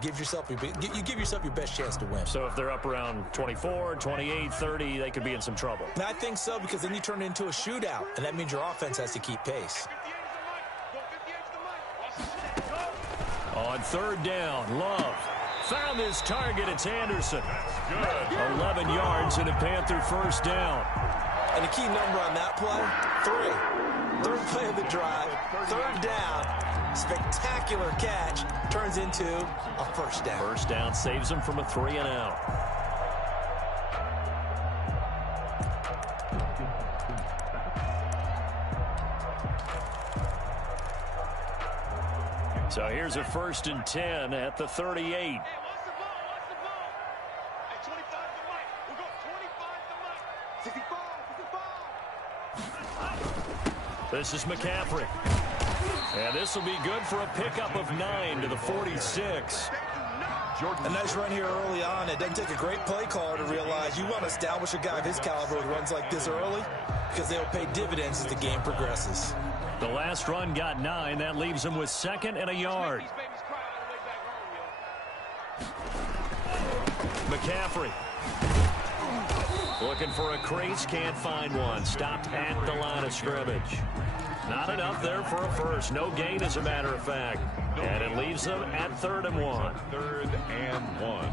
You give yourself your best chance to win. So if they're up around 24, 28, 30, they could be in some trouble. I think so, because then you turn it into a shootout, and that means your offense has to keep pace. On third down, Love found his target. It's Anderson. 11 yards and a Panther first down. And the key number on that play, 3. Third play of the drive, third down, spectacular catch, turns into a first down. First down saves him from a 3-and-out. So here's a 1st and 10 at the 38. This is McCaffrey. And this will be good for a pickup of 9 to the 46. A nice run here early on. It doesn't take a great play caller to realize you want to establish a guy of his caliber who runs like this early, because they'll pay dividends as the game progresses. The last run got 9. That leaves him with 2nd and a yard. McCaffrey. Looking for a crease, can't find one. Stopped at the line of scrimmage. Not enough there for a first. No gain, as a matter of fact. And it leaves them at 3rd and 1. 3rd and 1.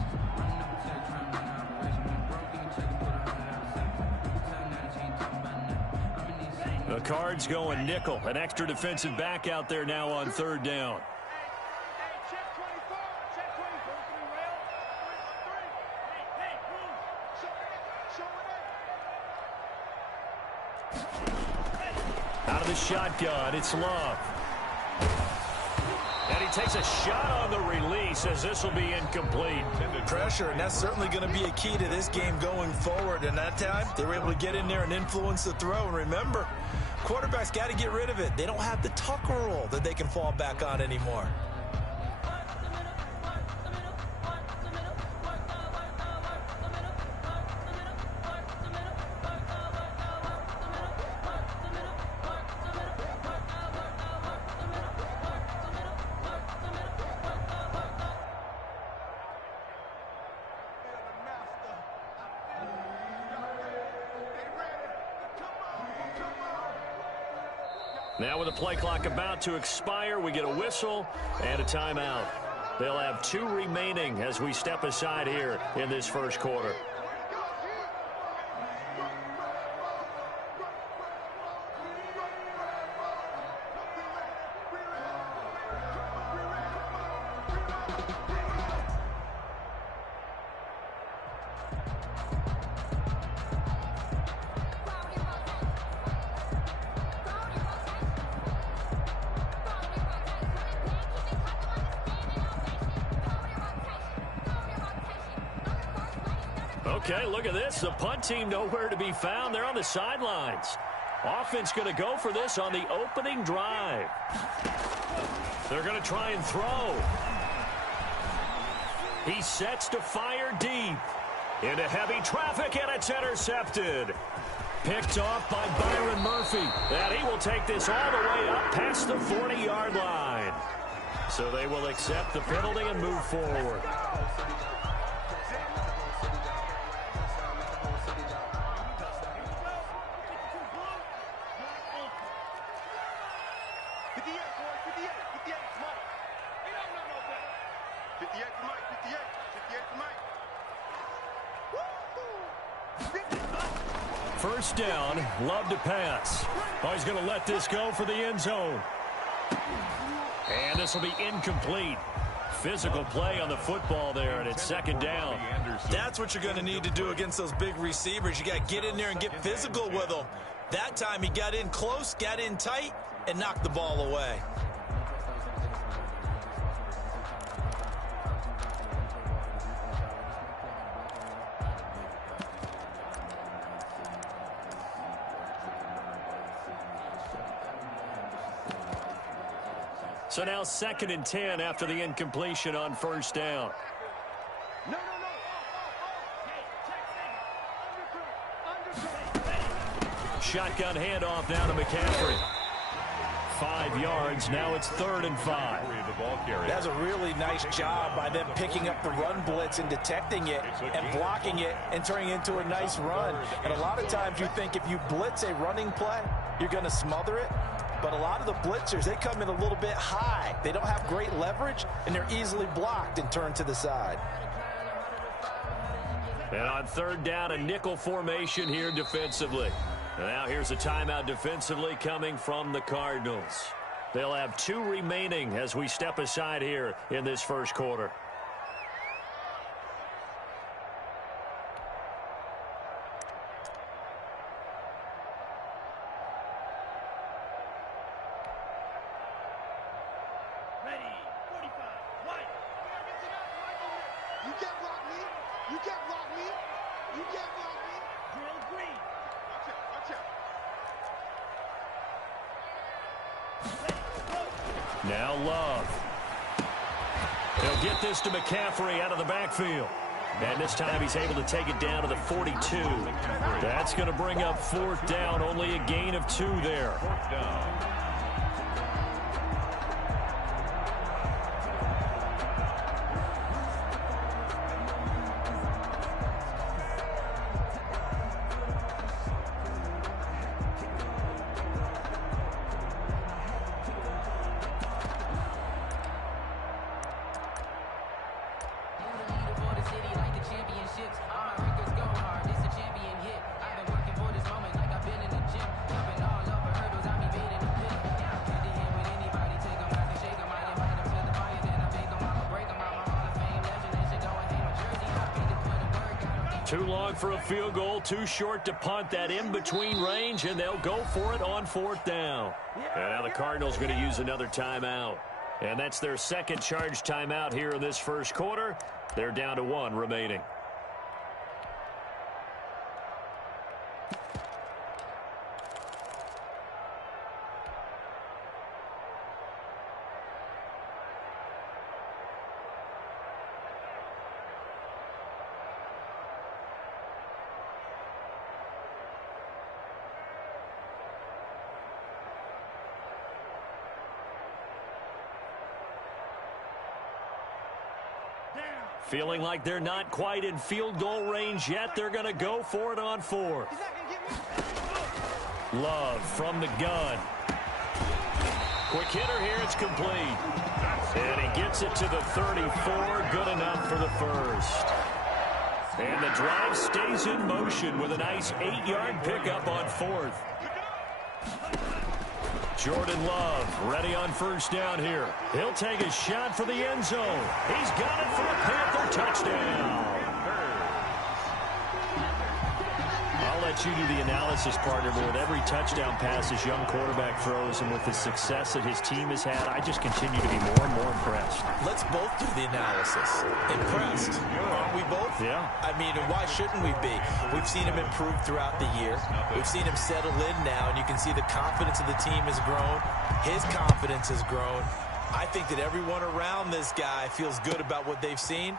The Cards going nickel. An extra defensive back out there now on 3rd down. Out of the shotgun, it's Love. And he takes a shot on the release, as this will be incomplete. Pressure, and that's certainly going to be a key to this game going forward. And that time, they were able to get in there and influence the throw. And remember, quarterbacks got to get rid of it. They don't have the tuck rule that they can fall back on anymore. Now with the play clock about to expire, we get a whistle and a timeout. They'll have 2 remaining as we step aside here in this first quarter. Okay, look at this. The punt team nowhere to be found. They're on the sidelines. Offense going to go for this on the opening drive. They're going to try and throw. He sets to fire deep. Into heavy traffic, and it's intercepted. Picked off by Byron Murphy. And he will take this all the way up past the 40-yard line. So they will accept the penalty and move forward. First down, Love to pass. Oh, he's going to let this go for the end zone. And this will be incomplete. Physical play on the football there, and it's 2nd down. That's what you're going to need to do against those big receivers. You got to get in there and get physical with them. That time he got in close, got in tight, and knocked the ball away. So now 2nd and 10 after the incompletion on first down. Shotgun handoff now to McCaffrey. 5 yards. Now it's 3rd and 5. That's a really nice job by them picking up the run blitz and detecting it and blocking it and turning it into a nice run. And a lot of times you think if you blitz a running play, you're going to smother it. But a lot of the blitzers, they come in a little bit high. They don't have great leverage, and they're easily blocked and turned to the side. And on 3rd down, a nickel formation here defensively. And now here's a timeout defensively coming from the Cardinals. They'll have 2 remaining as we step aside here in this first quarter. Now Love. He'll get this to McCaffrey out of the backfield. And this time he's able to take it down to the 42. That's going to bring up 4th down. Only a gain of 2 there. 4th down. Too long for a field goal, too short to punt. That in-between range, and they'll go for it on 4th down. And now the Cardinals going to use another timeout. And that's their second charge timeout here in this first quarter. They're down to 1 remaining. Feeling like they're not quite in field goal range yet. They're going to go for it on 4th. Love from the gun. Quick hitter here. It's complete. And he gets it to the 34. Good enough for the first. And the drive stays in motion with a nice 8-yard pickup on 4th. Jordan Love ready on 1st down here. He'll take a shot for the end zone. He's got it for a Panther touchdown. I'll let you do the analysis, partner, but with every touchdown pass this young quarterback throws and with the success that his team has had, I just continue to be more and more impressed. Let's both do the analysis. Impressed. Aren't we both? Yeah. I mean, and why shouldn't we be? We've seen him improve throughout the year. We've seen him settle in now, and you can see the confidence of the team has grown. His confidence has grown. I think that everyone around this guy feels good about what they've seen.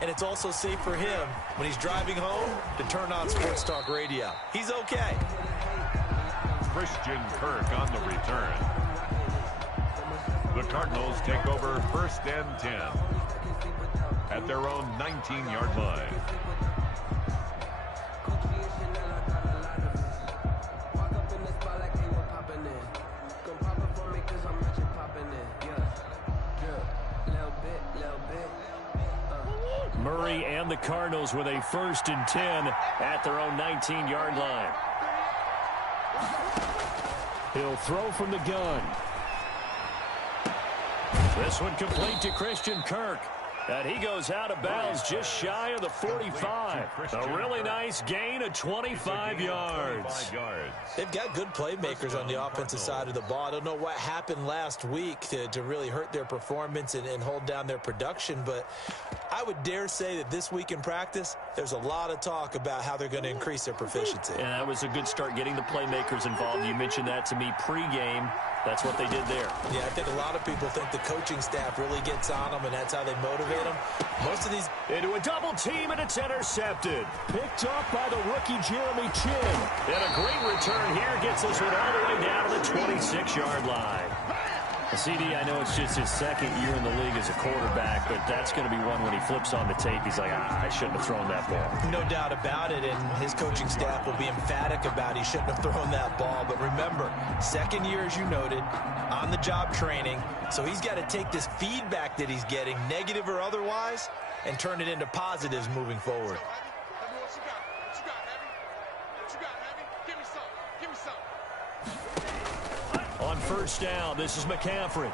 And it's also safe for him when he's driving home to turn on Sports Talk Radio. He's okay. Christian Kirk on the return. The Cardinals take over 1st and 10 at their own 19-yard line. Murray and the Cardinals with a 1st and 10 at their own 19-yard line. He'll throw from the gun. This one complete to Christian Kirk. And he goes out of bounds just shy of the 45. A really nice gain of 25 yards. They've got good playmakers on the offensive side of the ball. I don't know what happened last week to really hurt their performance and hold down their production, but I would dare say that this week in practice, there's a lot of talk about how they're going to increase their proficiency. And that was a good start getting the playmakers involved. You mentioned that to me pregame. That's what they did there. Yeah, I think a lot of people think the coaching staff really gets on them, and that's how they motivate them. Most of these... Into a double team, and it's intercepted. Picked up by the rookie Jeremy Chin. And a great return here gets this one all the way down to the 26-yard line. CD, I know it's just his second year in the league as a quarterback, but that's going to be one when he flips on the tape. He's like, I shouldn't have thrown that ball. No doubt about it, and his coaching staff will be emphatic about he shouldn't have thrown that ball. But remember, second year, as you noted, on-the-job training, so he's got to take this feedback that he's getting, negative or otherwise, and turn it into positives moving forward. On first down, this is McCaffrey.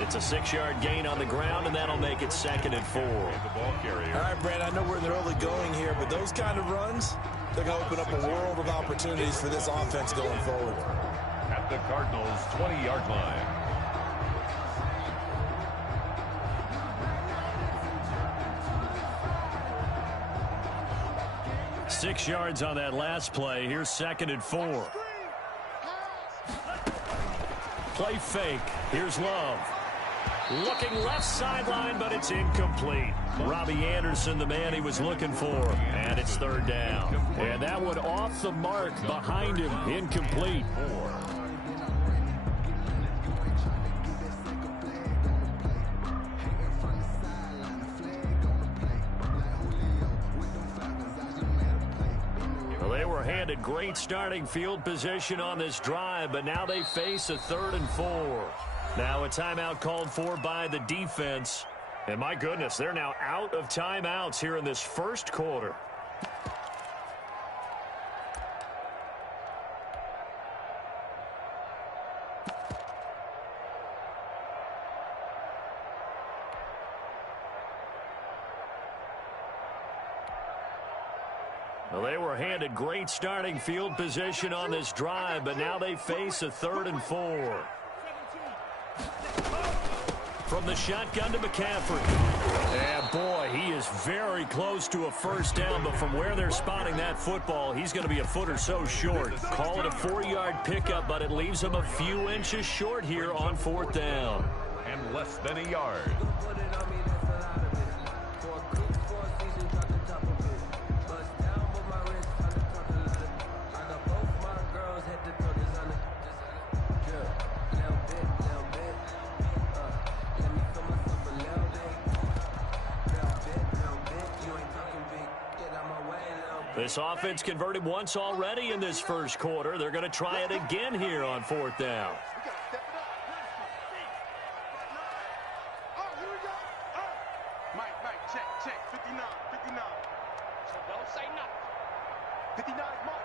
It's a 6-yard gain on the ground, and that'll make it 2nd and 4. The ball carrier. All right, Brad, I know we're in the early going here, but those kind of runs, they're going to open up a world of opportunities for this offense going forward. At the Cardinals' 20-yard line. Six yards on that last play. Here's 2nd and 4. Play fake. Here's Love. Looking left sideline, but it's incomplete. Robbie Anderson, the man he was looking for. And it's 3rd down. And that one off the mark behind him. Incomplete. They were handed great starting field position on this drive, but now they face a 3rd and 4. Now a timeout called for by the defense. And my goodness, they're now out of timeouts here in this first quarter. Well, they were handed great starting field position on this drive, but now they face a 3rd and 4. From the shotgun to McCaffrey. And boy, he is very close to a first down, but from where they're spotting that football, he's going to be a foot or so short. Call it a 4-yard pickup, but it leaves him a few inches short here on 4th down. And less than a yard. This offense converted once already in this first quarter. They're going to try it again here on 4th down. Mike, check. 59. So don't say nothing. 59 mark.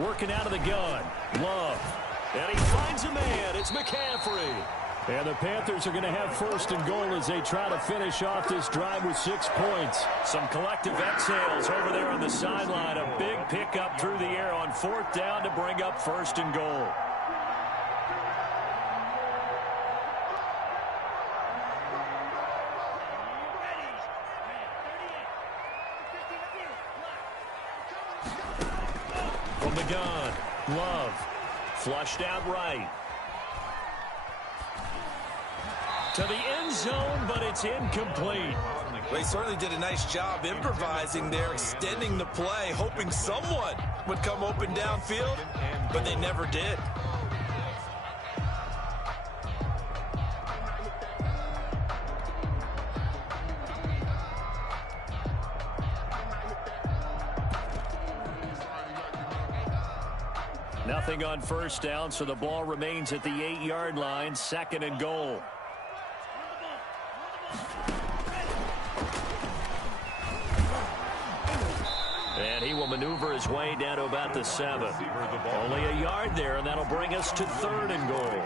Working out of the gun. Love. And he finds a man. It's McCaffrey. And the Panthers are going to have 1st and goal as they try to finish off this drive with 6 points. Some collective exhales over there on the sideline. A big pickup through the air on 4th down to bring up 1st and goal. From the gun, Love. Flushed out right. To the end zone, but it's incomplete. They certainly did a nice job improvising there, extending the play, hoping someone would come open downfield, but they never did. Nothing on first down, so the ball remains at the 8-yard line, 2nd and goal. And he will maneuver his way down to about the 7. Only a yard there, and that'll bring us to 3rd and goal.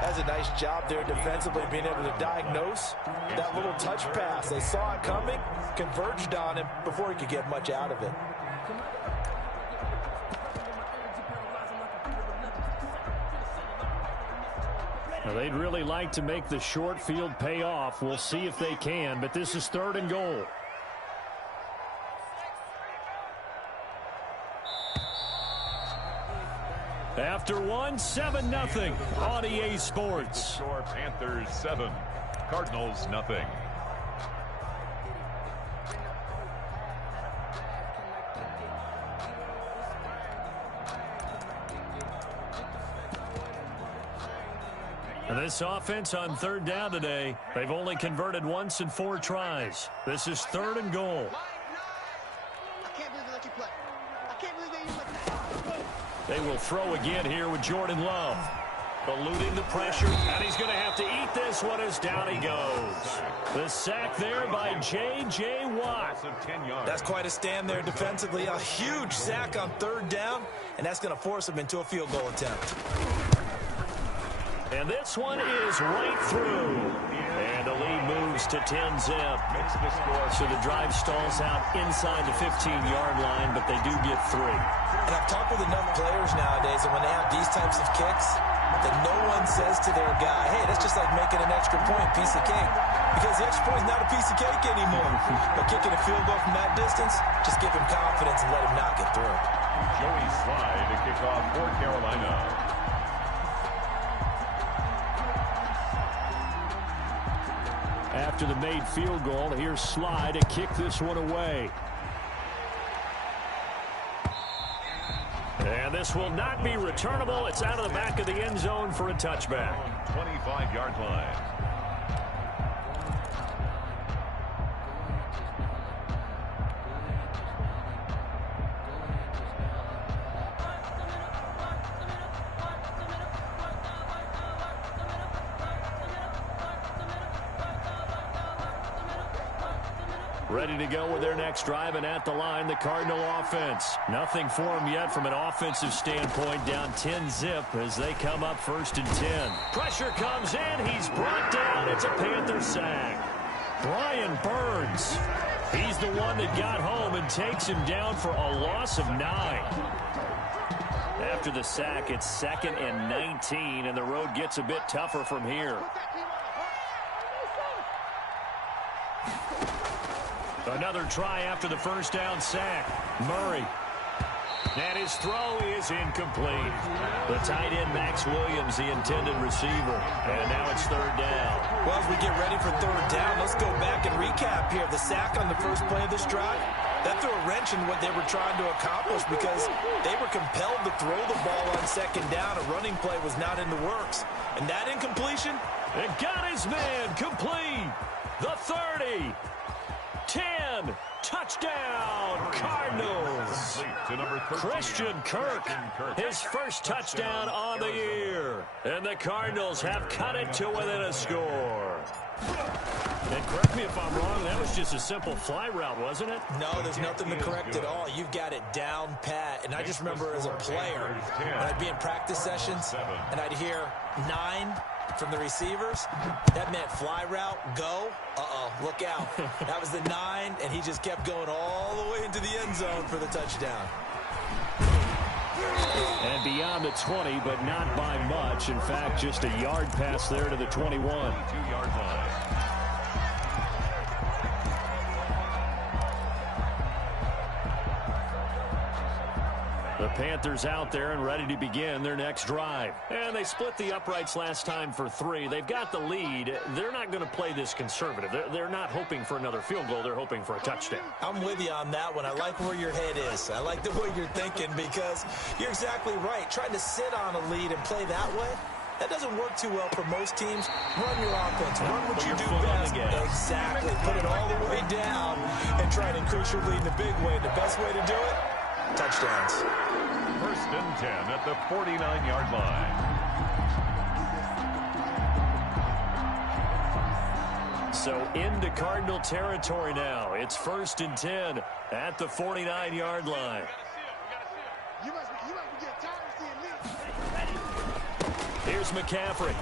That's a nice job there defensively, being able to diagnose that little touch pass. They saw it coming, converged on him before he could get much out of it. Now, they'd really like to make the short field pay off. We'll see if they can, but this is 3rd and goal. After one, 7-0 on EA Sports. Score Panthers 7, Cardinals nothing. This offense on third down today, they've only converted once in 4 tries. This is 3rd and goal. I can't believe they let you play. I can't believe they let that. They will throw again here with Jordan Love. Eluding the pressure, and he's going to have to eat this one as down he goes. The sack there by J.J. Watt. That's quite a stand there defensively. A huge sack on 3rd down, and that's going to force him into a field goal attempt. And this one is right through. And the lead moves to 10-zip. So the drive stalls out inside the 15-yard line, but they do get 3. And I've talked with enough players nowadays, and when they have these types of kicks, that no one says to their guy, hey, that's just like making an extra point, piece of cake. Because the extra point is not a piece of cake anymore. But kicking a field goal from that distance, just give him confidence and let him knock it through. Joey Slye to kick off for Carolina. After the made field goal, here's Slye to kick this one away. And this will not be returnable. It's out of the back of the end zone for a touchback. 25-yard line. Ready to go with their next drive, and at the line, the Cardinal offense. Nothing for them yet from an offensive standpoint, down 10-zip as they come up 1st and 10. Pressure comes in. He's brought down. It's a Panther sack. Brian Burns. He's the one that got home and takes him down for a loss of 9. After the sack, it's 2nd and 19, and the road gets a bit tougher from here. Another try after the 1st down sack. Murray. And his throw is incomplete. The tight end, Max Williams, the intended receiver. And now it's 3rd down. Well, as we get ready for 3rd down, let's go back and recap here. The sack on the first play of this drive, that threw a wrench in what they were trying to accomplish because they were compelled to throw the ball on 2nd down. A running play was not in the works. And that incompletion? It got his man complete. The 30. 10, touchdown, Cardinals. Christian Kirk, his first touchdown on the year. And the Cardinals have cut it to within a score. And correct me if I'm wrong, that was just a simple fly route, wasn't it? No, there's nothing to correct at all. You've got it down pat. And I just remember as a player, when I'd be in practice sessions, and I'd hear 9 from the receivers, that meant fly route, go, look out. That was the 9, and he just kept going all the way into the end zone for the touchdown. And beyond the 20, but not by much. In fact, just a yard pass there to the 21. 2-yard line. The Panthers out there and ready to begin their next drive. And they split the uprights last time for 3. They've got the lead. They're not going to play this conservative. They're not hoping for another field goal. They're hoping for a touchdown. I'm with you on that one. I like where your head is. I like the way you're thinking because you're exactly right. Trying to sit on a lead and play that way, that doesn't work too well for most teams. Run your offense. Run what you do best. Exactly. Put it all the way down and try to increase your lead in a big way. The best way to do it, touchdowns. 1st and 10 at the 49-yard line. So into Cardinal territory now. It's 1st and 10 at the 49-yard line. You must be getting tired of seeing me. Here's McCaffrey.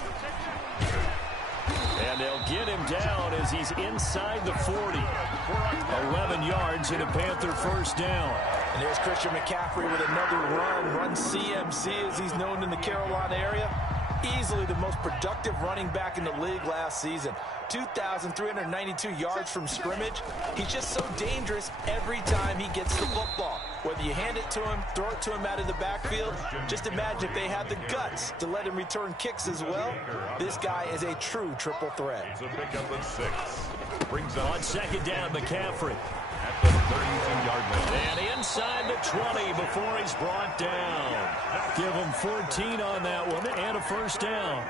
And they'll get him down as he's inside the 40. 11 yards and a Panther 1st down. And there's Christian McCaffrey with another run CMC as he's known in the Carolina area. Easily the most productive running back in the league last season. 2,392 yards from scrimmage. He's just so dangerous every time he gets the football. Whether you hand it to him, throw it to him out of the backfield, just imagine if they had the guts to let him return kicks as well. This guy is a true triple threat. It's a pickup of 6. Brings up on second down, McCaffrey. At the 32-yard line. And inside the 20 before he's brought down. Give him 14 on that one and a first down.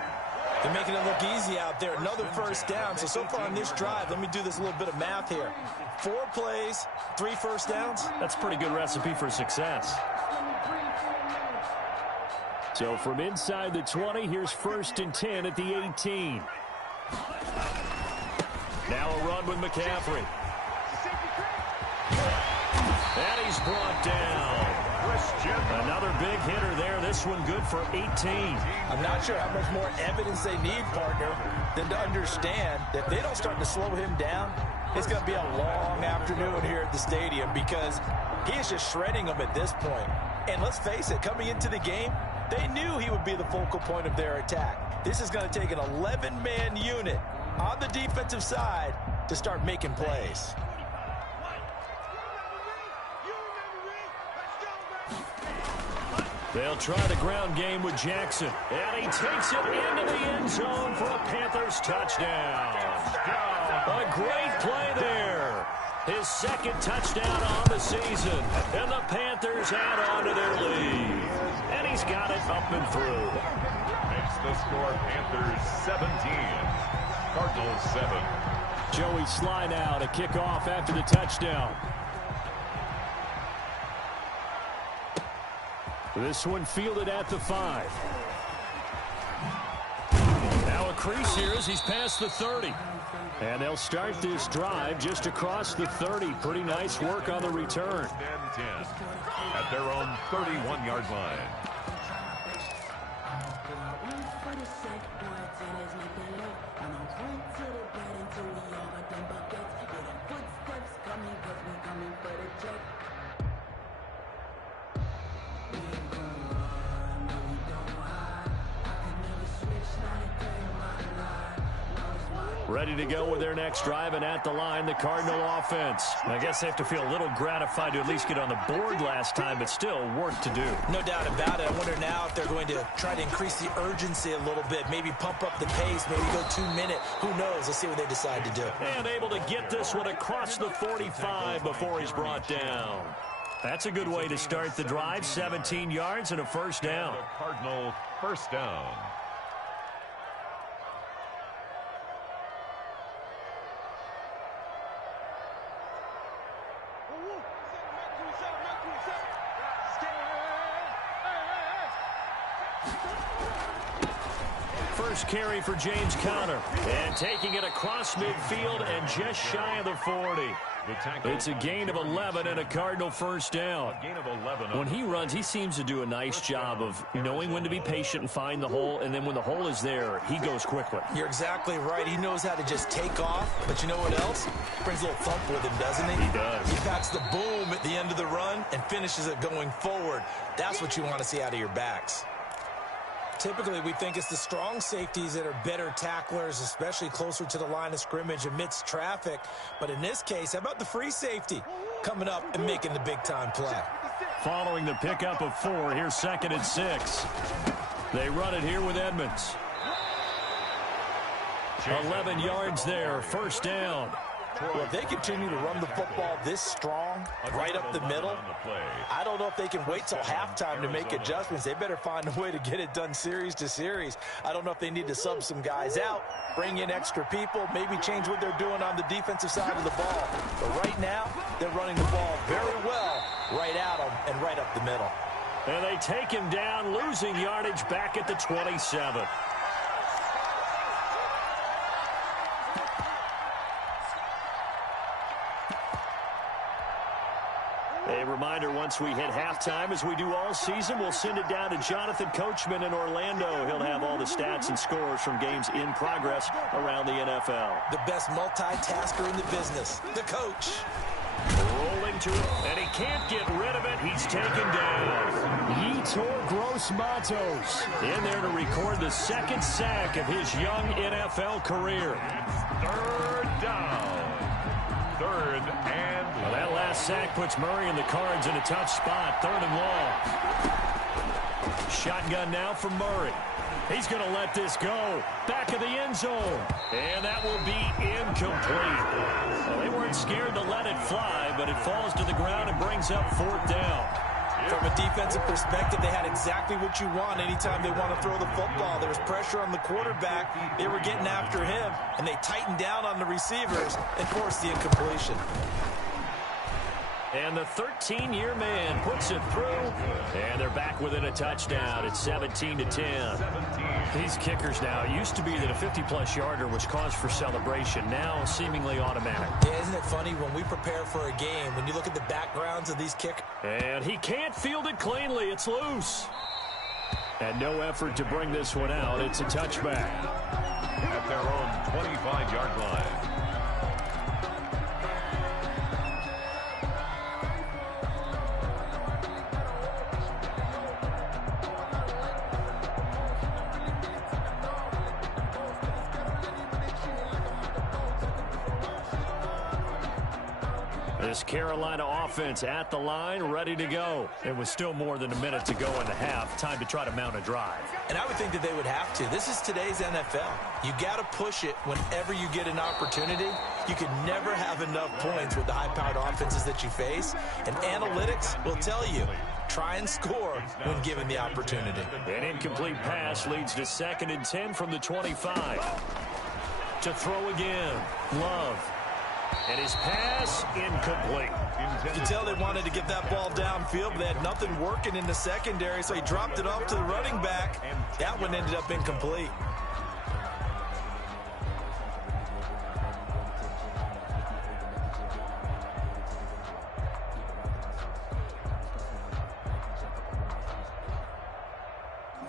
They're making it look easy out there. Another first down. So far on this drive, let me do this little bit of math here. 4 plays, 3 first downs. That's a pretty good recipe for success. So from inside the 20, here's 1st and 10 at the 18. Now a run with McCaffrey. And he's brought down. Another big hitter there. This one good for 18. I'm not sure how much more evidence they need, partner, than to understand that if they don't start to slow him down, it's going to be a long afternoon here at the stadium because he is just shredding them at this point. And let's face it, coming into the game, they knew he would be the focal point of their attack. This is going to take an 11-man unit on the defensive side to start making plays. They'll try the ground game with Jackson. And he takes it into the end zone for a Panthers touchdown. A great play there. His 2nd touchdown on the season. And the Panthers add on to their lead. And he's got it up and through. Makes the score Panthers 17. Cardinals 7. Joey Sly now to kick off after the touchdown. This one fielded at the 5. Now a crease here as he's past the 30. And they'll start this drive just across the 30. Pretty nice work on the return. 10 at their own 31-yard line. Ready to go with their next drive, and at the line, the Cardinal offense. I guess they have to feel a little gratified to at least get on the board last time, but still work to do. No doubt about it. I wonder now if they're going to try to increase the urgency a little bit, maybe pump up the pace, maybe go 2-minute. Who knows? Let's see what they decide to do. And able to get this one across the 45 before he's brought down. That's a good way to start the drive. 17 yards and a first down. The Cardinal first down. First carry for James Conner. And taking it across midfield and just shy of the 40. It's a gain of 11 and a Cardinal first down. A gain of 11. When he runs, he seems to do a nice job of knowing when to be patient and find the hole, and then when the hole is there, he goes quickly. You're exactly right. He knows how to just take off, but you know what else? Brings a little thump with him, doesn't he? He does. He packs the boom at the end of the run and finishes it going forward. That's what you want to see out of your backs. Typically, we think it's the strong safeties that are better tacklers, especially closer to the line of scrimmage amidst traffic. But in this case, how about the free safety coming up and making the big-time play? Following the pickup of 4, here's 2nd and 6. They run it here with Edmonds. 11 yards there, first down. Well, if they continue to run the football this strong, right up the middle, I don't know if they can wait till halftime to make adjustments. They better find a way to get it done series to series. I don't know if they need to sub some guys out, bring in extra people, maybe change what they're doing on the defensive side of the ball. But right now, they're running the ball very well right at them and right up the middle. And they take him down, losing yardage back at the 27. A reminder, once we hit halftime, as we do all season, we'll send it down to Jonathan Coachman in Orlando. He'll have all the stats and scores from games in progress around the NFL. The best multitasker in the business, the coach. Rolling to it, and he can't get rid of it. He's taken down. Yetur Gross-Matos in there to record the 2nd sack of his young NFL career. 3rd down. third and well, that last sack puts Murray and the Cards in a tough spot. 3rd and long. Shotgun now for Murray. He's going to let this go. Back of the end zone. And that will be incomplete. Well, they weren't scared to let it fly, but it falls to the ground and brings up 4th down. From a defensive perspective, they had exactly what you want anytime they want to throw the football. There was pressure on the quarterback. They were getting after him, and they tightened down on the receivers and forced the incompletion. And the 13-year man puts it through, and they're back within a touchdown. It's 17-10. These kickers now, it used to be that a 50-plus yarder was cause for celebration. Now seemingly automatic. Yeah, isn't it funny when we prepare for a game, when you look at the backgrounds of these kickers? And he can't field it cleanly. It's loose. And no effort to bring this one out. It's a touchback. At their own 25-yard line. This Carolina offense at the line, ready to go. It was still more than a minute to go in the half. Time to try to mount a drive. And I would think that they would have to. This is today's NFL. You got to push it whenever you get an opportunity. You can never have enough points with the high-powered offenses that you face. And analytics will tell you, try and score when given the opportunity. An incomplete pass leads to 2nd and 10 from the 25. To throw again, Love. And his pass incomplete. You can tell they wanted to get that ball downfield, but they had nothing working in the secondary, so he dropped it off to the running back. That one ended up incomplete.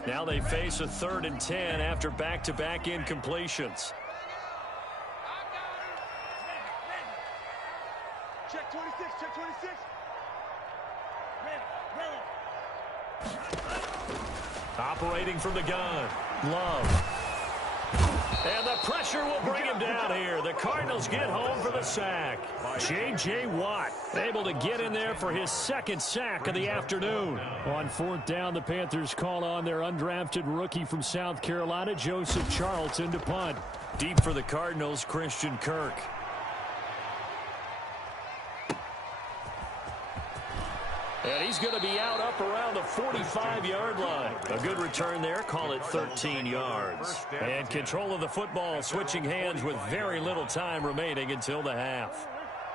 Now they face a 3rd and 10 after back-to-back incompletions. Check 26, check 26. Operating from the gun, Love. And the pressure will bring him down here. The Cardinals get home for the sack. J.J. Watt able to get in there for his 2nd sack of the afternoon. On 4th down, the Panthers call on their undrafted rookie from South Carolina, Joseph Charlton, to punt. Deep for the Cardinals, Christian Kirk. And he's going to be out up around the 45-yard line. A good return there. Call it 13 yards. And control of the football switching hands with very little time remaining until the half.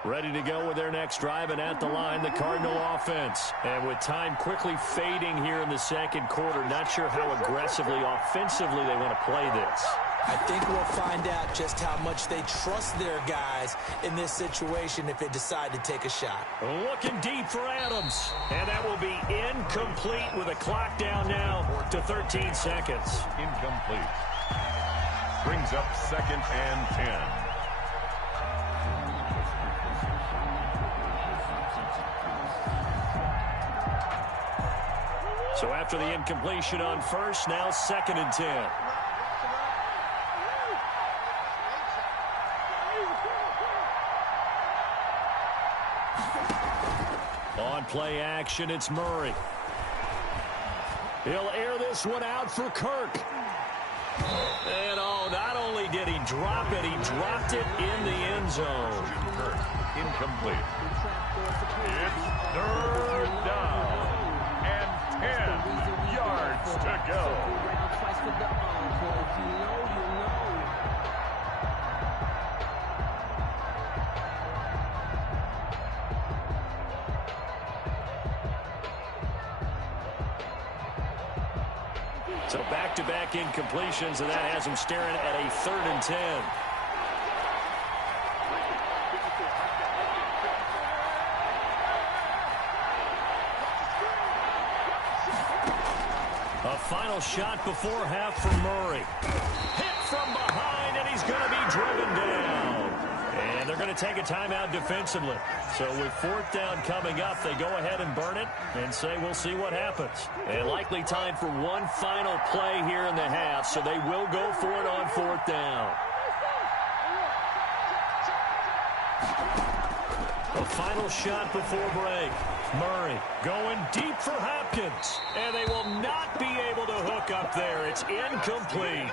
Ready to go with their next drive, and at the line, the Cardinal offense. And with time quickly fading here in the 2nd quarter, not sure how aggressively, offensively they want to play this. I think we'll find out just how much they trust their guys in this situation if they decide to take a shot. Looking deep for Adams. And that will be incomplete with a clock down now to 13 seconds. Incomplete. Brings up 2nd and 10. So after the incompletion on 1st, now 2nd and 10. On play action, it's Murray. He'll air this one out for Kirk. And oh, not only did he drop it, he dropped it in the end zone. Kirk, incomplete. It's 3rd down and 10 yards to go. So back-to-back incompletions, and that has him staring at a 3rd and 10. A final shot before half from Murray. Hit from behind, and he's going to be driven down. And they're going to take a timeout defensively. So with 4th down coming up, they go ahead and burn it and say we'll see what happens. And likely time for one final play here in the half, so they will go for it on 4th down. A final shot before break. Murray going deep for Hopkins. And they will not be able to hook up there. It's incomplete.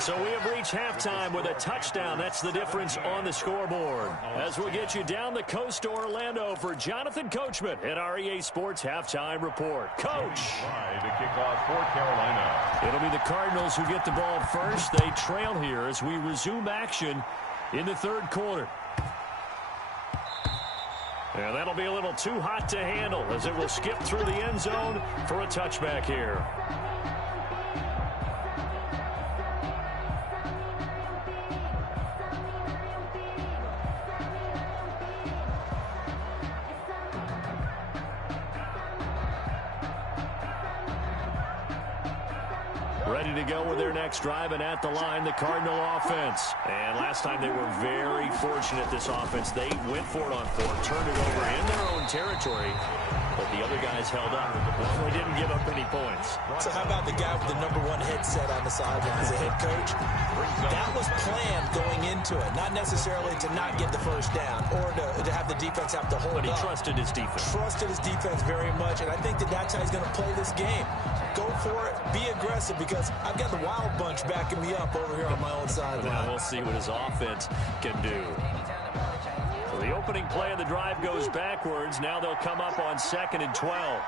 So we have reached halftime with a touchdown. That's the difference on the scoreboard. As we'll get you down the coast to Orlando for Jonathan Coachman at our EA Sports Halftime Report. Coach. To kick off for Carolina. It'll be the Cardinals who get the ball first. They trail here as we resume action in the third quarter. And that'll be a little too hot to handle as it will skip through the end zone for a touchback here. Ready to go with their next drive, and at the line, the Cardinal offense. And last time they were very fortunate, this offense. They went for it on fourth, turned it over in their own territory, but the other guys held up. They didn't give up any points. So how about the guy with the #1 headset on the sidelines, the head coach? That was planned going into it, not necessarily to not get the first down or to have the defense have to hold up. But he trusted his defense. Trusted his defense very much, and I think that's how he's going to play this game. Go for it, be aggressive, because I've got the Wild Bunch backing me up over here on my own sideline. Now we'll see what his offense can do. So the opening play of the drive goes backwards. Now they'll come up on 2nd and 12.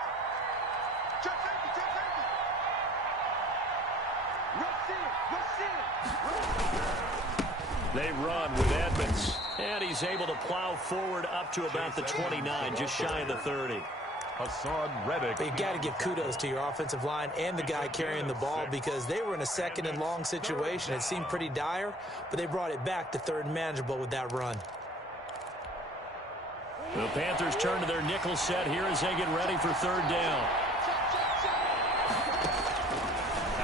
They run with Edmonds, and he's able to plow forward up to about the 29, just shy of the 30. Hassan Reddick. But you got to give kudos to your offensive line and the guy carrying the ball, because they were in a 2nd and long situation. It seemed pretty dire, but they brought it back to 3rd and manageable with that run. The Panthers turn to their nickel set here as they get ready for 3rd down.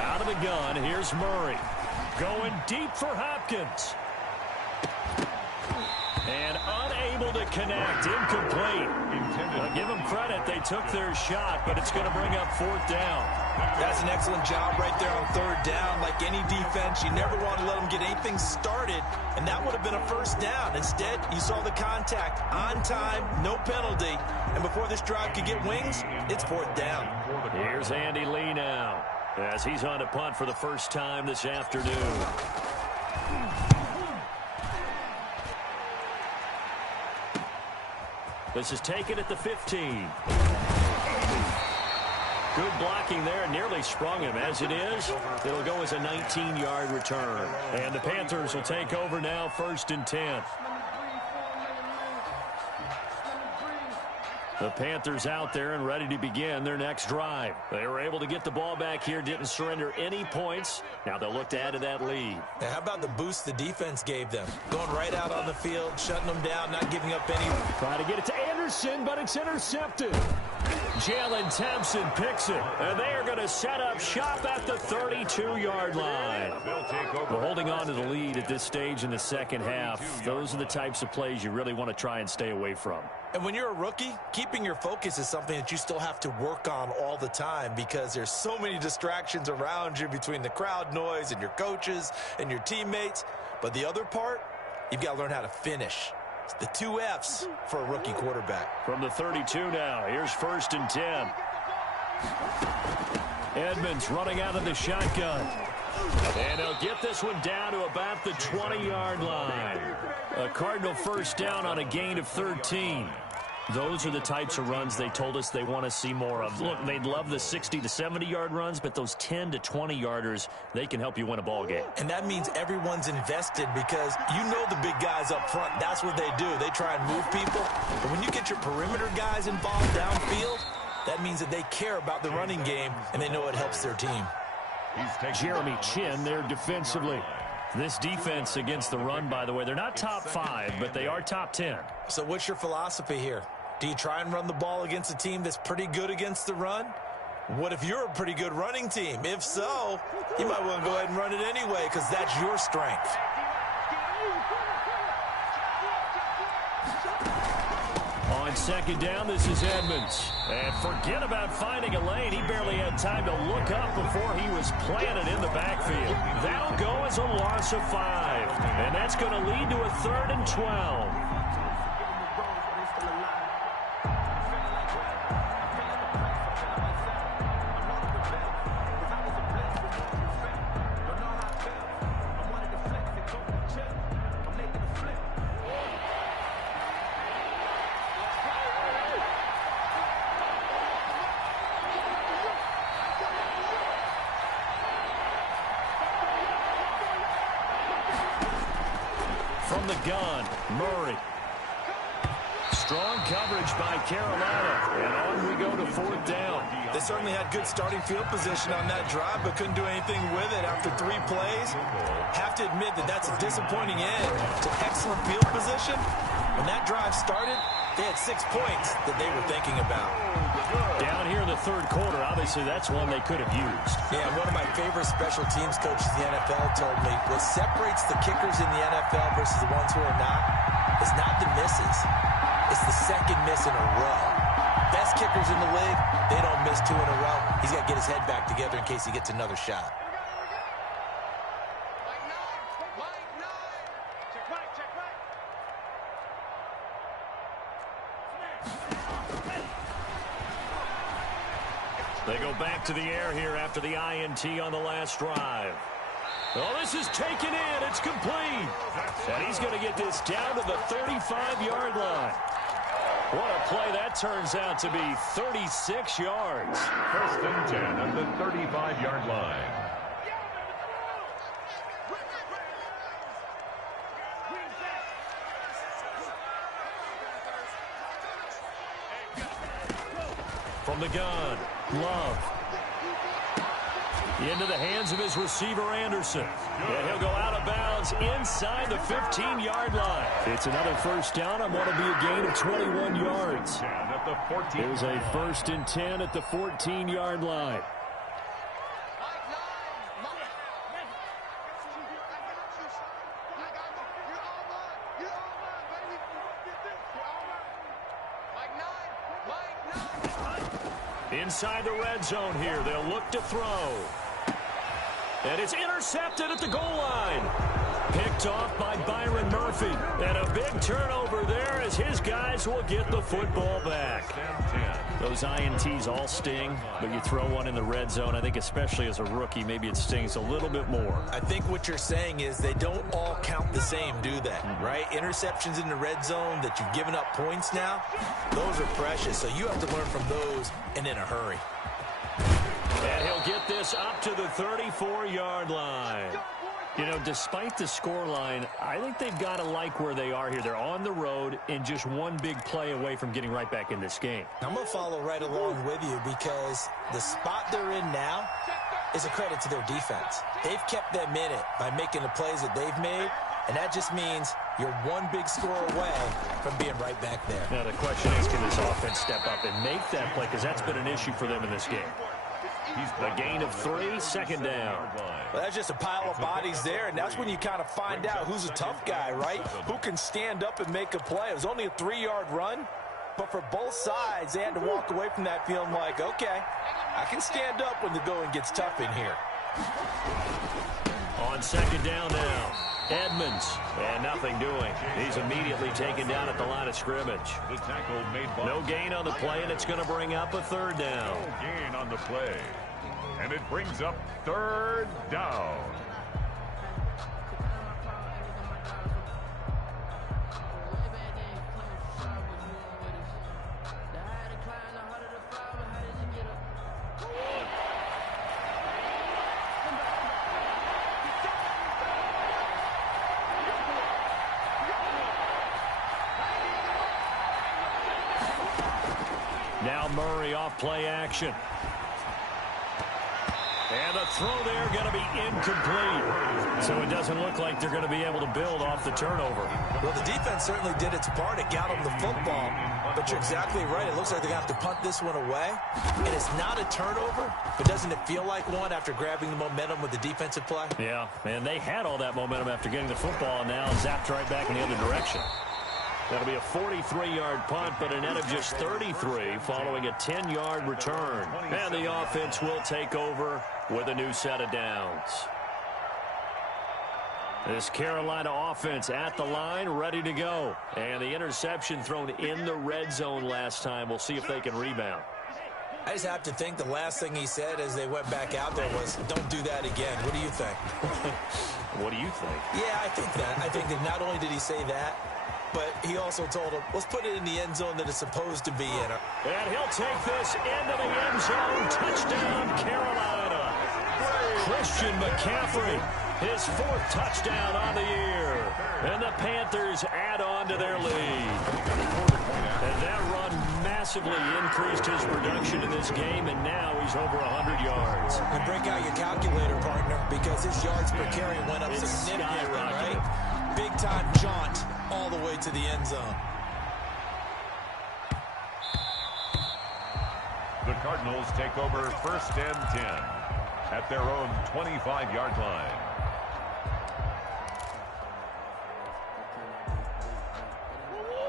Out of the gun, here's Murray. Going deep for Hopkins. And unable to connect. Incomplete. Give them credit. They took their shot, but it's going to bring up 4th down. That's an excellent job right there on 3rd down. Like any defense, you never want to let them get anything started, and that would have been a 1st down. Instead, you saw the contact on time, no penalty, and before this drive could get wings, it's 4th down. Here's Andy Lee now as he's on to punt for the first time this afternoon. This is taken at the 15. Good blocking there, nearly sprung him. As it is, it'll go as a 19-yard return. And the Panthers will take over now, 1st and 10. The Panthers out there and ready to begin their next drive. They were able to get the ball back here, didn't surrender any points. Now they'll look to add to that lead. Now, how about the boost the defense gave them? Going right out on the field, shutting them down, not giving up any. Trying to get it to Anderson, but it's intercepted. Jalen Thompson picks it, and they are going to set up shop at the 32-yard line. We're holding on to the lead at this stage in the second half. Those are the types of plays you really want to try and stay away from. And when you're a rookie, keeping your focus is something that you still have to work on all the time, because there's so many distractions around you between the crowd noise and your coaches and your teammates. But the other part, you've got to learn how to finish. It's the 2 F's for a rookie quarterback. From the 32 now, here's 1st and 10. Edmonds running out of the shotgun. And he'll get this one down to about the 20-yard line. A Cardinal 1st down on a gain of 13. Those are the types of runs they told us they want to see more of. Look, they'd love the 60 to 70-yard runs, but those 10 to 20-yarders, they can help you win a ball game. And that means everyone's invested, because you know the big guys up front, that's what they do. They try and move people. But when you get your perimeter guys involved downfield, that means that they care about the running game, and they know it helps their team. Jeremy Chin there defensively. This defense against the run, by the way, they're not top 5, but they are top 10. So what's your philosophy here? Do you try and run the ball against a team that's pretty good against the run? What if you're a pretty good running team? If so, you might want to go ahead and run it anyway, because that's your strength. On 2nd down, this is Edmonds. And forget about finding a lane. He barely had time to look up before he was planted in the backfield. That'll go as a loss of 5. And that's going to lead to a 3rd and 12. From the gun, Murray. Strong coverage by Carolina. And on we go to 4th down. They certainly had good starting field position on that drive, but couldn't do anything with it after 3 plays. Have to admit that that's a disappointing end to excellent field position. When that drive started, they had 6 points that they were thinking about. Down here in the 3rd quarter, obviously that's one they could have used. Yeah, one of my favorite special teams coaches in the NFL told me what separates the kickers in the NFL versus the ones who are not is not the misses. It's the second miss in a row. Best kickers in the league, they don't miss 2 in a row. He's got to get his head back together in case he gets another shot. They go back to the air here after the INT on the last drive. Oh, this is taken in. It's complete. And he's going to get this down to the 35-yard line. What a play that turns out to be, 36 yards. 1st and 10 at the 35-yard line. From the gun, Love. Into the hands of his receiver, Anderson. And he'll go out of bounds inside the 15-yard line. It's another 1st down on what will be a gain of 21 yards. Here's a 1st and 10 at the 14-yard line. Inside the red zone here, they'll look to throw. And it's intercepted at the goal line. Picked off by Byron Murphy. And a big turnover there as his guys will get the football back. Those INTs all sting, but you throw one in the red zone, I think especially as a rookie, maybe it stings a little bit more. I think what you're saying is they don't all count the same, do they? Right? Interceptions in the red zone that you've given up points now, those are precious. So you have to learn from those and in a hurry. And he'll get this up to the 34-yard line. You know, despite the scoreline, I think they've got to like where they are here. They're on the road and just one big play away from getting right back in this game. I'm going to follow right along with you because the spot they're in now is a credit to their defense. They've kept them in it by making the plays that they've made, and that just means you're one big score away from being right back there. Now, the question is, can this offense step up and make that play? Because that's been an issue for them in this game. The gain of 3, 2nd down. Well, that's just a pile of bodies there, and that's when you kind of find out who's a tough guy, right? Who can stand up and make a play. It was only a 3-yard run, but for both sides, they had to walk away from that feeling like, okay, I can stand up when the going gets tough in here. On 2nd down now, Edmonds, and nothing doing. He's immediately taken down at the line of scrimmage. The tackle made by no gain on the play, and it's going to bring up a 3rd down. No gain on the play. And it brings up 3rd down. Now Murray off play action. And the throw there going to be incomplete. So it doesn't look like they're going to be able to build off the turnover. Well, the defense certainly did its part. It got them the football. But you're exactly right. It looks like they're going to have to punt this one away. And it's not a turnover, but doesn't it feel like one after grabbing the momentum with the defensive play? Yeah, and they had all that momentum after getting the football, and now zapped right back in the other direction. That'll be a 43-yard punt, but a net of just 33 following a 10-yard return. And the offense will take over with a new set of downs. This Carolina offense at the line, ready to go. And the interception thrown in the red zone last time. We'll see if they can rebound. I just have to think the last thing he said as they went back out there was, don't do that again. What do you think? What do you think? Yeah, I think that. I think that not only did he say that, but he also told him, let's put it in the end zone that it's supposed to be in. And he'll take this into the end zone. Touchdown, Carolina. Christian McCaffrey, his 4th touchdown on the year. And the Panthers add on to their lead. And that run massively increased his production in this game, and now he's over 100 yards. And break out your calculator, partner, because his yards per carry went up significantly, right? Big-time jaunt all the way to the end zone. The Cardinals take over 1st and 10 at their own 25-yard line.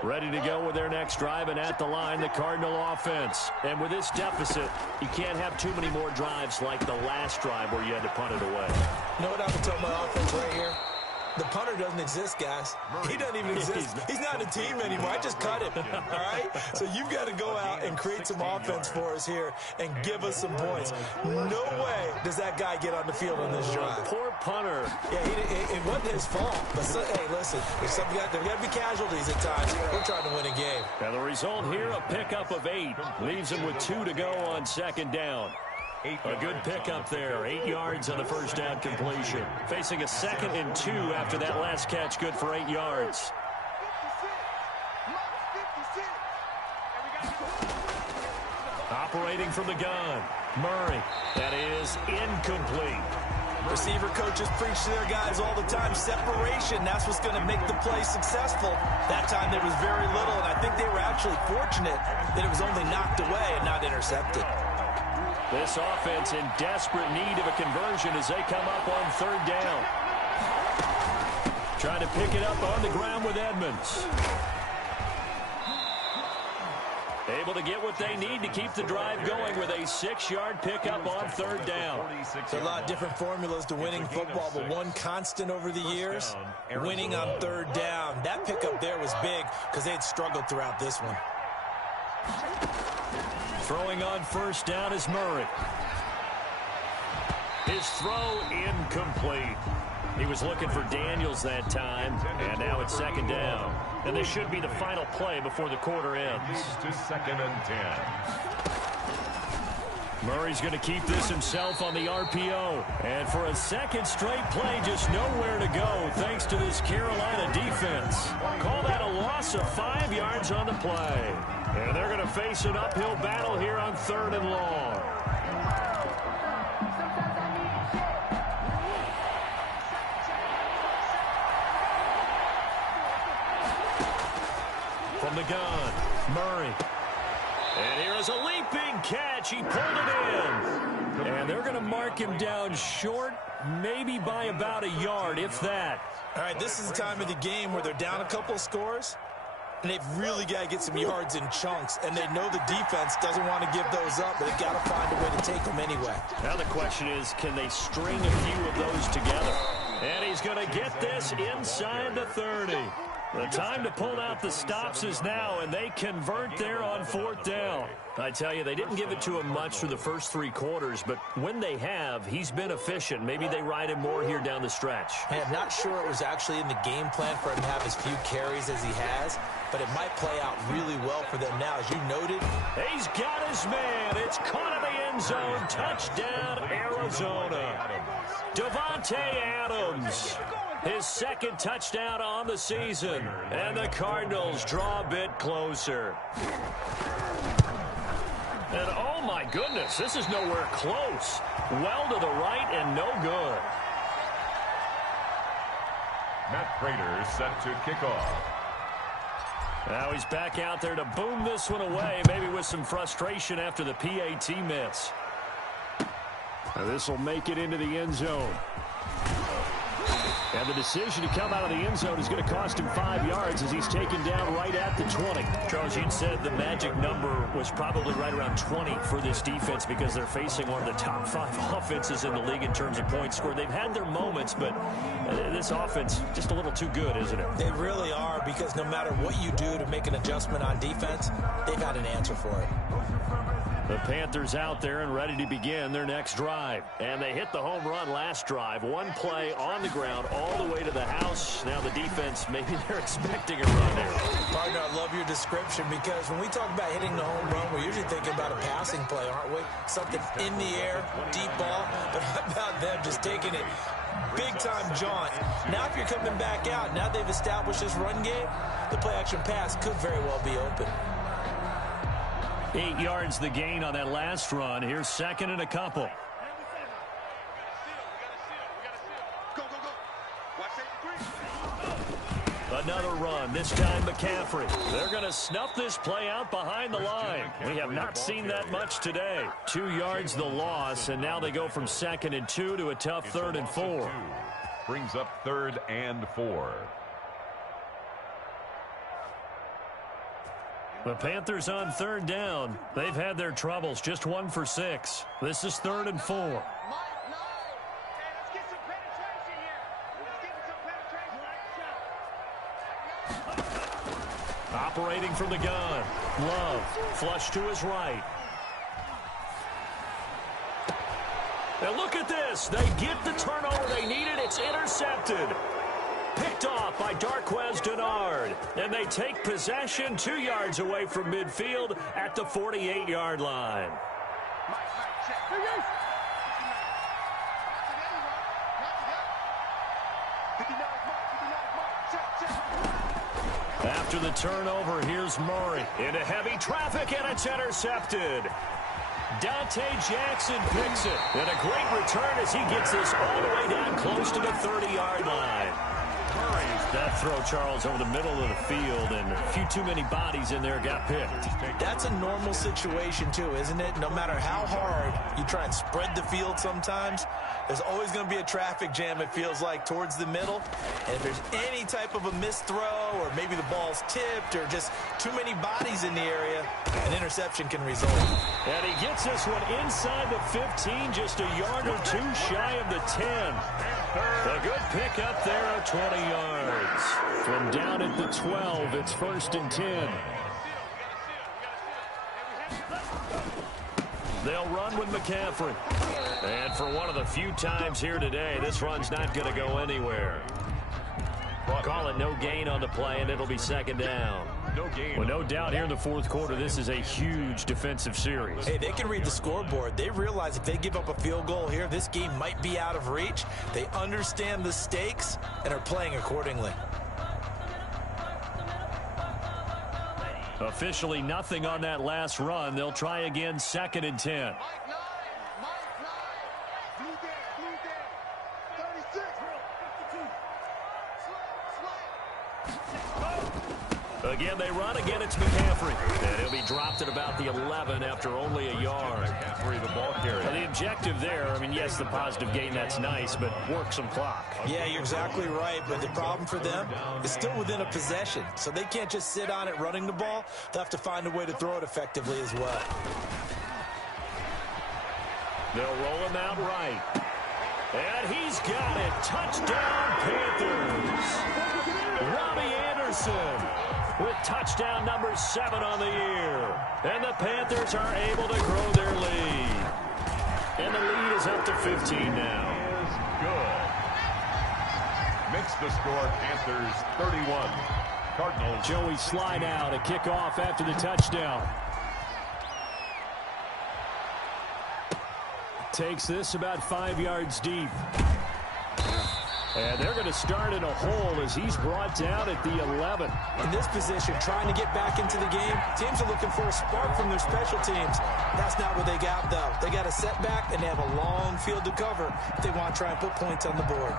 Ready to go with their next drive, and at the line, the Cardinal offense. And with this deficit, you can't have too many more drives like the last drive where you had to punt it away. You know what I would tell my offense right here? The punter doesn't exist, guys. He doesn't even exist. He's not a team anymore. I just cut him, all right? So you've got to go out and create some offense for us here and give us some points. No way does that guy get on the field on this drive. Poor punter. Yeah, it wasn't his fault. But, hey, listen, there's got to be casualties at times. We're trying to win a game. And the result here, a pickup of 8. Leaves him with 2 to go on 2nd down. A good pickup there. 8 yards on the first down completion. Facing a 2nd and 2 after that last catch. Good for 8 yards. Operating from the gun. Murray. That is incomplete. Receiver coaches preach to their guys all the time. Separation, that's what's going to make the play successful. That time there was very little, and I think they were actually fortunate that it was only knocked away and not intercepted. This offense in desperate need of a conversion as they come up on 3rd down. Trying to pick it up on the ground with Edmonds. Able to get what they need to keep the drive going with a 6-yard pickup on 3rd down. There's a lot of different formulas to winning football, but one constant over the years, winning on 3rd down. That pickup there was big because they had struggled throughout this one. Throwing on 1st down is Murray. His throw incomplete. He was looking for Daniels that time, and now it's 2nd down. And this should be the final play before the quarter ends. To 2nd and 10. Murray's going to keep this himself on the RPO. And for a 2nd straight play, just nowhere to go thanks to this Carolina defense. Call that a loss of 5 yards on the play. And they're going to face an uphill battle here on 3rd and long. From the gun, Murray. And here is a leaping catch. He pulled it in. And they're going to mark him down short, maybe by about a yard, if that. All right, this is the time of the game where they're down a couple of scores, and they've really got to get some yards in chunks, and they know the defense doesn't want to give those up, but they've got to find a way to take them anyway. Now the question is, can they string a few of those together? And he's going to get this inside the 30. The time to pull out the stops is now, and they convert there on 4th down. I tell you, they didn't give it to him much through the first 3 quarters, but when they have, he's been efficient. Maybe they ride him more here down the stretch. Hey, I'm not sure it was actually in the game plan for him to have as few carries as he has, but it might play out really well for them now. As you noted, he's got his man. It's caught in the end zone. Touchdown, Arizona. Davante Adams. His 2nd touchdown on the season. And the Cardinals draw a bit closer. And oh my goodness, this is nowhere close. Well to the right and no good. Matt Prater set to kick off. Now he's back out there to boom this one away, maybe with some frustration after the PAT miss. This will make it into the end zone. And the decision to come out of the end zone is going to cost him 5 yards as he's taken down right at the 20. Charles, you'd said the magic number was probably right around 20 for this defense because they're facing one of the top 5 offenses in the league in terms of points scored. They've had their moments, but this offense just a little too good, isn't it? They really are, because no matter what you do to make an adjustment on defense, they've got an answer for it. The Panthers out there and ready to begin their next drive. And they hit the home run last drive. One play on the ground all the way to the house. Now the defense, maybe they're expecting a run there. Partner, I love your description, because when we talk about hitting the home run, we're usually thinking about a passing play, aren't we? Something in the air, deep ball. But how about them just taking it Big-time jaunt. Now if you're coming back out, now they've established this run game, the play-action pass could very well be open. 8 yards the gain on that last run. Here's second and a couple. Another run, this time McCaffrey. They're going to snuff this play out behind the line. We have not seen that much today. 2 yards the loss, and now they go from 2nd and 2 to a tough 3rd and 4. Brings up 3rd and 4. The Panthers on 3rd down. They've had their troubles, just 1 for 6. This is 3rd and 4. Operating from the gun. Love, flush to his right. And look at this. They get the turnover they needed. It's intercepted. Picked off by Darquez Denard. And they take possession 2 yards away from midfield at the 48-yard line. After the turnover, here's Murray into heavy traffic, and it's intercepted. Dante Jackson picks it. And a great return as he gets this all the way down close to the 30-yard line. That throw, Charles, over the middle of the field, and a few too many bodies in there got picked. That's a normal situation, too, isn't it? No matter how hard you try and spread the field sometimes, there's always going to be a traffic jam, it feels like, towards the middle. And if there's any type of a missed throw, or maybe the ball's tipped, or just too many bodies in the area, an interception can result. And he gets this one inside the 15, just a yard or two shy of the 10. A good pick up there at 20 yards. From down at the 12, it's 1st and 10. They'll run with McCaffrey. And for one of the few times here today, this run's not going to go anywhere. Call it no gain on the play, and it'll be 2nd down. Well, no doubt here in the 4th quarter, this is a huge defensive series. Hey, they can read the scoreboard. They realize if they give up a field goal here, this game might be out of reach. They understand the stakes and are playing accordingly. Officially nothing on that last run. They'll try again, 2nd and 10. Again, they run. Again, it's McCaffrey. And he'll be dropped at about the 11 after only a yard. McCaffrey, the ball carrier. The objective there, I mean, yes, the positive gain, that's nice, but work some clock. Yeah, you're exactly right, but the problem for them is still within a possession. So they can't just sit on it running the ball. They'll have to find a way to throw it effectively as well. They'll roll him out right. And he's got it. Touchdown, Panthers. Robbie Anderson with touchdown number 7 on the year. And the Panthers are able to grow their lead. And the lead is up to 15 now. Good. Makes the score Panthers 31. Cardinals. Joey slide out, a kickoff after the touchdown. Takes this about 5 yards deep. And they're going to start in a hole as he's brought down at the 11. In this position, trying to get back into the game, teams are looking for a spark from their special teams. That's not what they got, though. They got a setback, and they have a long field to cover if they want to try and put points on the board.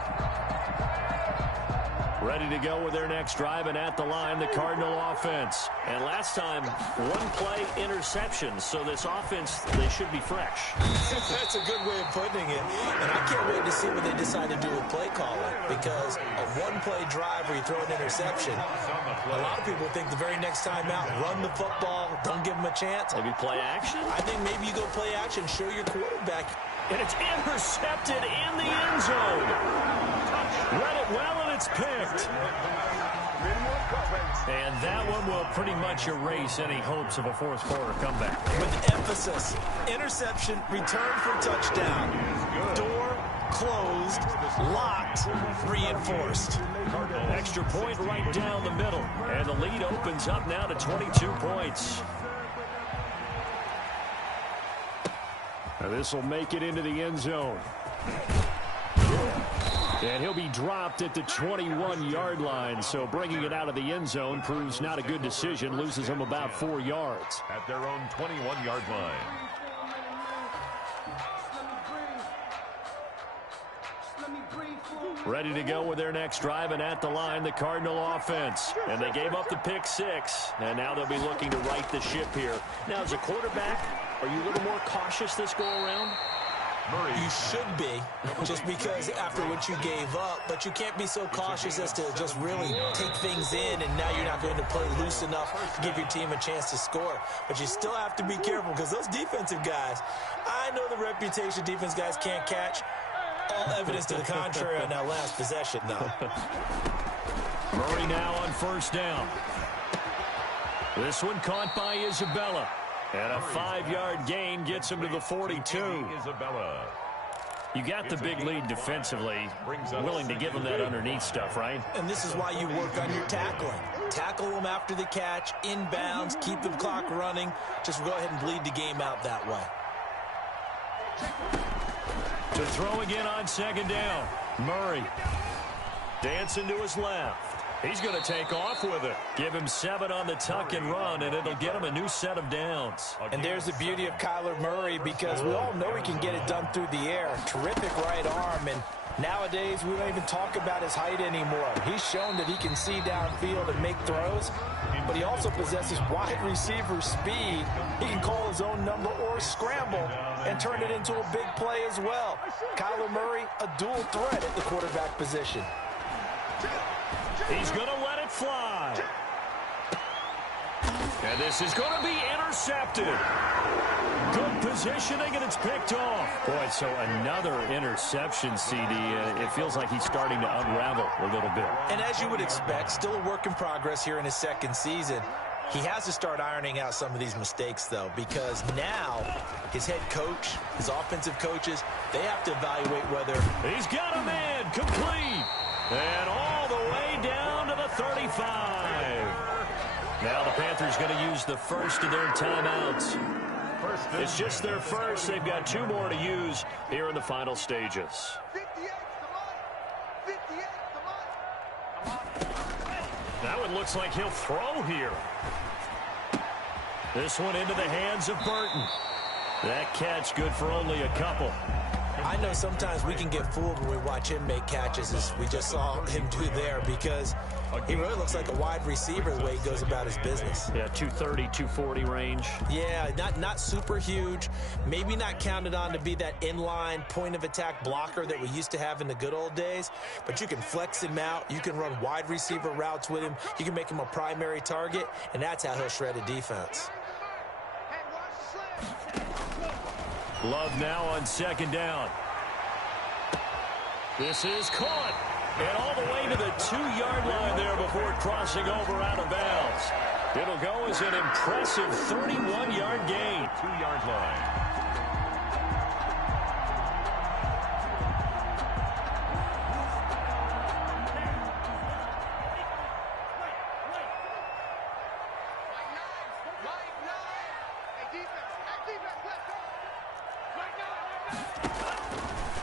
Ready to go with their next drive, and at the line, the Cardinal offense. And last time, 1-play interception, so this offense, they should be fresh. That's a good way of putting it. And I can't wait to see what they decide to do with play calling, because a 1-play drive where you throw an interception, a lot of people think the very next time out, run the football, don't give them a chance. Maybe play action? I think maybe you go play action, show your quarterback. And it's intercepted in the end zone. Read it well, and it's picked. And that one will pretty much erase any hopes of a 4th quarter comeback. With emphasis, interception, return for touchdown. Door closed, locked, reinforced. Extra point right down the middle. And the lead opens up now to 22 points. Now this will make it into the end zone. And he'll be dropped at the 21-yard line. So bringing it out of the end zone proves not a good decision. Loses him about 4 yards. At their own 21-yard line. Ready to go with their next drive, and at the line, the Cardinal offense. And they gave up the pick 6, and now they'll be looking to right the ship here. Now, as a quarterback, are you a little more cautious this go-around? You should be, just because after what you gave up, but you can't be so cautious as to just really take things in, and now you're not going to play loose enough to give your team a chance to score. But you still have to be careful, because those defensive guys, I know the reputation defense guys can't catch. All evidence to the contrary on that last possession, though. Murray now on first down. This one caught by Isabella. And a 5-yard gain gets him to the 42. Isabella. You got the big lead defensively. Willing to give him that underneath stuff, right? And this is why you work on your tackling. Tackle them after the catch, inbounds, keep the clock running. Just go ahead and bleed the game out that way. To throw again on second down. Murray dancing to his left. He's going to take off with it. Give him 7 on the tuck and run, and it'll get him a new set of downs. And there's the beauty of Kyler Murray, because we all know he can get it done through the air. Terrific right arm, and nowadays we don't even talk about his height anymore. He's shown that he can see downfield and make throws, but he also possesses wide receiver speed. He can call his own number or scramble and turn it into a big play as well. Kyler Murray, a dual threat at the quarterback position. He's going to let it fly. And this is going to be intercepted. Good positioning, and it's picked off. Boy, so another interception, CD. It feels like he's starting to unravel a little bit. And as you would expect, still a work in progress here in his second season. He has to start ironing out some of these mistakes, though, because now his head coach, his offensive coaches, they have to evaluate whether... He's got a man complete. And all the way down to the 35. Now the Panthers going to use the first of their timeouts. It's just their first. They've got 2 more to use here in the final stages. That one looks like he'll throw here. This one into the hands of Burton. That catch good for only a couple. I know sometimes we can get fooled when we watch him make catches, as we just saw him do there, because he really looks like a wide receiver the way he goes about his business. Yeah, 230, 240 range. Yeah, not super huge. Maybe not counted on to be that inline point-of-attack blocker that we used to have in the good old days, but you can flex him out. You can run wide receiver routes with him. You can make him a primary target, and that's how he'll shred a defense. Love now on second down. This is caught. And all the way to the 2-yard line there before crossing over out of bounds. It'll go as an impressive 31-yard gain. 2-yard line.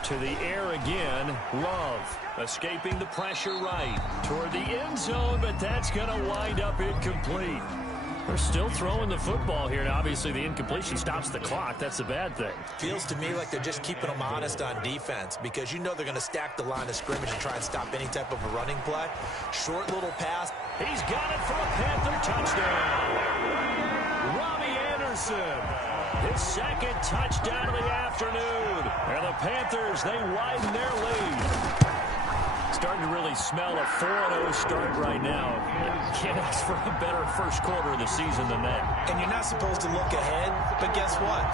To the air again, Love escaping the pressure right toward the end zone, but that's going to wind up incomplete. They're still throwing the football here, and obviously the incompletion stops the clock. That's a bad thing. Feels to me like they're just keeping them honest on defense, because you know they're going to stack the line of scrimmage and try and stop any type of a running play. Short little pass. He's got it for a Panther touchdown. Robbie Anderson. His second touchdown of the afternoon. And the Panthers, they widen their lead. Starting to really smell a 4-0 start right now. Can't ask for a better first quarter of the season than that. And you're not supposed to look ahead, but guess what?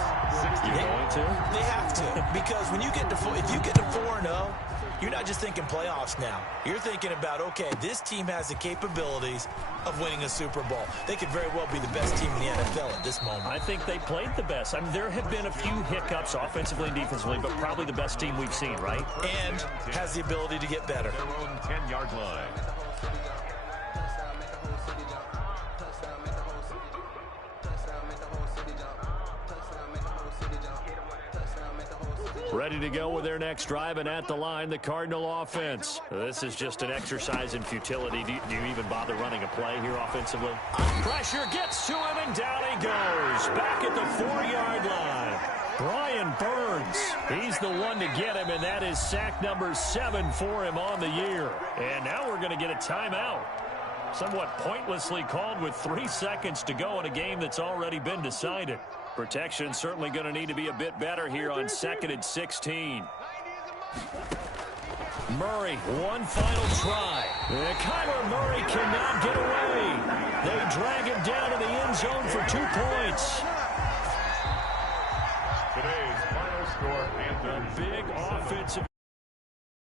You're going to? They have to, because when you get to if you get to 4-0, you're not just thinking playoffs now. You're thinking about, okay, this team has the capabilities of winning a Super Bowl. They could very well be the best team in the NFL at this moment. I think they played the best. I mean, there have been a few hiccups offensively and defensively, but probably the best team we've seen, right? And has the ability to get better. Their own 10-yard line. Ready to go with their next drive, and at the line, the Cardinal offense. This is just an exercise in futility. Do you even bother running a play here offensively? Pressure gets to him, and down he goes. Back at the 4-yard line. Brian Burns, he's the one to get him, and that is sack number 7 for him on the year. And now we're going to get a timeout. Somewhat pointlessly called with 3 seconds to go in a game that's already been decided. Protection certainly going to need to be a bit better here on 2nd and 16. Murray, one final try. And Kyler Murray cannot get away. They drag him down to the end zone for 2 points.